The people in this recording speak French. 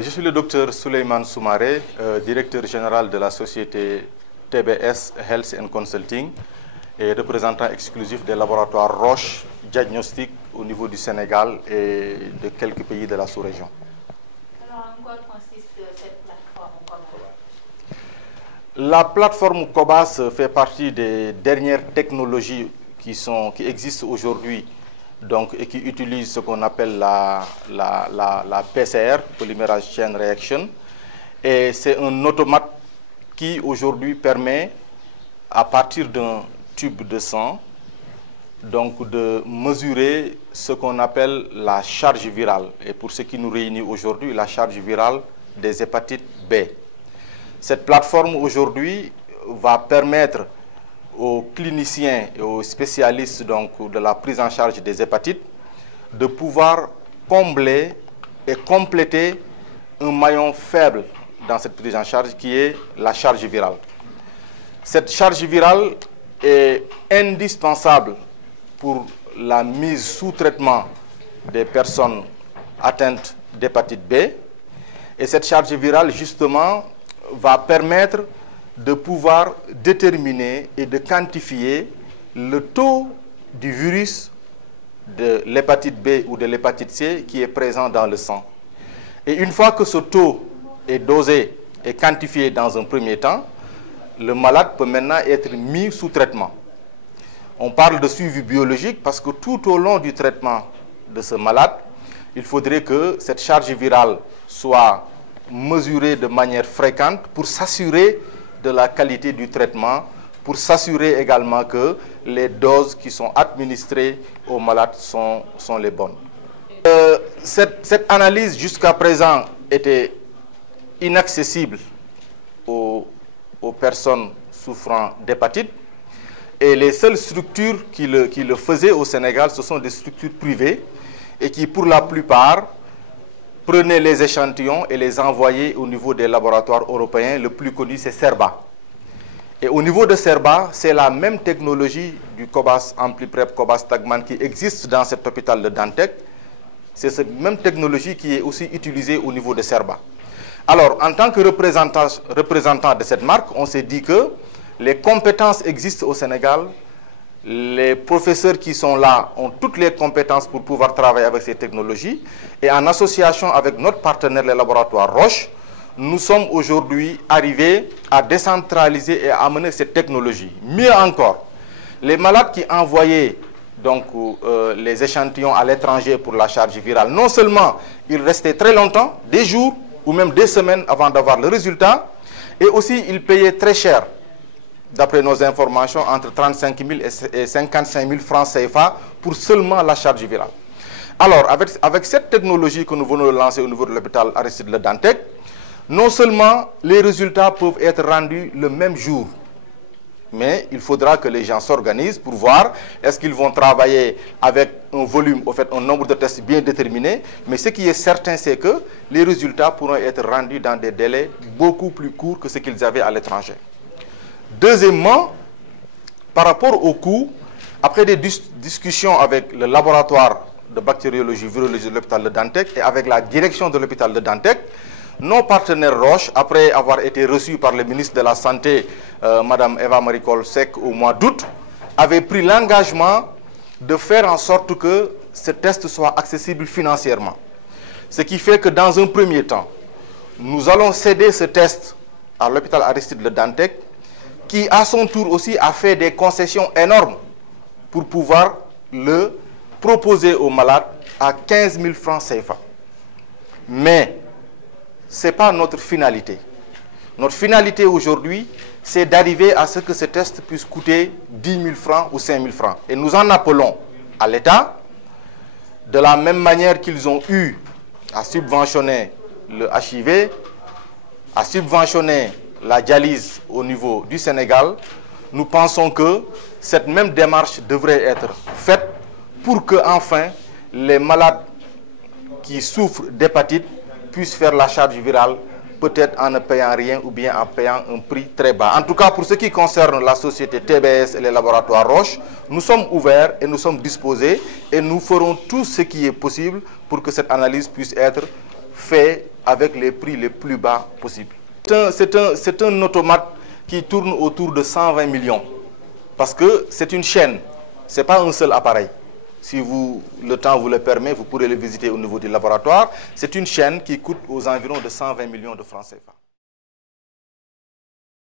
Je suis le docteur Souleymane Soumaré, directeur général de la société TBS Health and Consulting et représentant exclusif des laboratoires Roche Diagnostic au niveau du Sénégal et de quelques pays de la sous-région. Alors, en quoi consiste cette plateforme COBAS? La plateforme COBAS fait partie des dernières technologies qui existent aujourd'hui et qui utilisent ce qu'on appelle la PCR, Polymerase Chain Reaction. Et c'est un automate qui aujourd'hui permet, à partir d'un tube de sang, de mesurer ce qu'on appelle la charge virale. Et pour ce qui nous réunit aujourd'hui, la charge virale des hépatites B. Cette plateforme aujourd'hui va permettre aux cliniciens et aux spécialistes de la prise en charge des hépatites de pouvoir combler et compléter un maillon faible dans cette prise en charge qui est la charge virale. Cette charge virale est indispensable pour la mise sous traitement des personnes atteintes d'hépatite B. Et cette charge virale, justement, va permettre de pouvoir déterminer et de quantifier le taux du virus de l'hépatite B ou de l'hépatite C qui est présent dans le sang. Et une fois que ce taux est dosé et quantifié dans un premier temps, le malade peut maintenant être mis sous traitement. On parle de suivi biologique parce que tout au long du traitement de ce malade, il faudrait que cette charge virale soit mesurée de manière fréquente pour s'assurer de la qualité du traitement, pour s'assurer également que les doses qui sont administrées aux malades sont les bonnes. Cette analyse jusqu'à présent était inaccessible aux personnes souffrant d'hépatite et les seules structures qui le faisaient au Sénégal, ce sont des structures privées et qui pour la plupart prenaient les échantillons et les envoyaient au niveau des laboratoires européens. Le plus connu, c'est Cerba. Et au niveau de Cerba, c'est la même technologie du COBAS AmpliPrep, COBAS Tagman qui existe dans cet hôpital de Dantec. C'est cette même technologie qui est aussi utilisée au niveau de Cerba. Alors, en tant que représentant de cette marque, on s'est dit que les compétences existent au Sénégal. Les professeurs qui sont là ont toutes les compétences pour pouvoir travailler avec ces technologies. Et en association avec notre partenaire, les laboratoires Roche, nous sommes aujourd'hui arrivés à décentraliser et à amener cette technologie. Mieux encore, les malades qui envoyaient les échantillons à l'étranger pour la charge virale, non seulement ils restaient très longtemps, des jours ou même des semaines avant d'avoir le résultat, et aussi ils payaient très cher. D'après nos informations, entre 35 000 et 55 000 francs CFA pour seulement la charge virale. Alors, avec cette technologie que nous venons de lancer au niveau de l'hôpital Aristide Le Dantec, non seulement les résultats peuvent être rendus le même jour, mais il faudra que les gens s'organisent pour voir est-ce qu'ils vont travailler avec un volume, un nombre de tests bien déterminé. Mais ce qui est certain, c'est que les résultats pourront être rendus dans des délais beaucoup plus courts que ce qu'ils avaient à l'étranger. Deuxièmement, par rapport au coût, après des discussions avec le laboratoire de bactériologie et virologie de l'hôpital de Dantec et avec la direction de l'hôpital de Dantec, nos partenaires Roche, après avoir été reçus par le ministre de la Santé, Mme Eva Maricol Seck, au mois d'août, avaient pris l'engagement de faire en sorte que ce test soit accessible financièrement. Ce qui fait que dans un premier temps, nous allons céder ce test à l'hôpital Aristide Le Dantec, qui à son tour aussi a fait des concessions énormes pour pouvoir le proposer aux malades à 15 000 francs CFA. Mais ce n'est pas notre finalité. Notre finalité aujourd'hui, c'est d'arriver à ce que ce test puisse coûter 10 000 francs ou 5 000 francs. Et nous en appelons à l'État, de la même manière qu'ils ont eu à subventionner le HIV, à subventionner la dialyse au niveau du Sénégal. Nous pensons que cette même démarche devrait être faite pour que, enfin, les malades qui souffrent d'hépatite puissent faire la charge virale, peut-être en ne payant rien ou bien en payant un prix très bas. En tout cas, pour ce qui concerne la société TBS et les laboratoires Roche, nous sommes ouverts et nous sommes disposés et nous ferons tout ce qui est possible pour que cette analyse puisse être faite avec les prix les plus bas possibles. C'est un automate qui tourne autour de 120 millions parce que c'est une chaîne, ce n'est pas un seul appareil. Si le temps vous le permet, vous pourrez le visiter au niveau du laboratoire. C'est une chaîne qui coûte aux environs de 120 millions de francs CFA.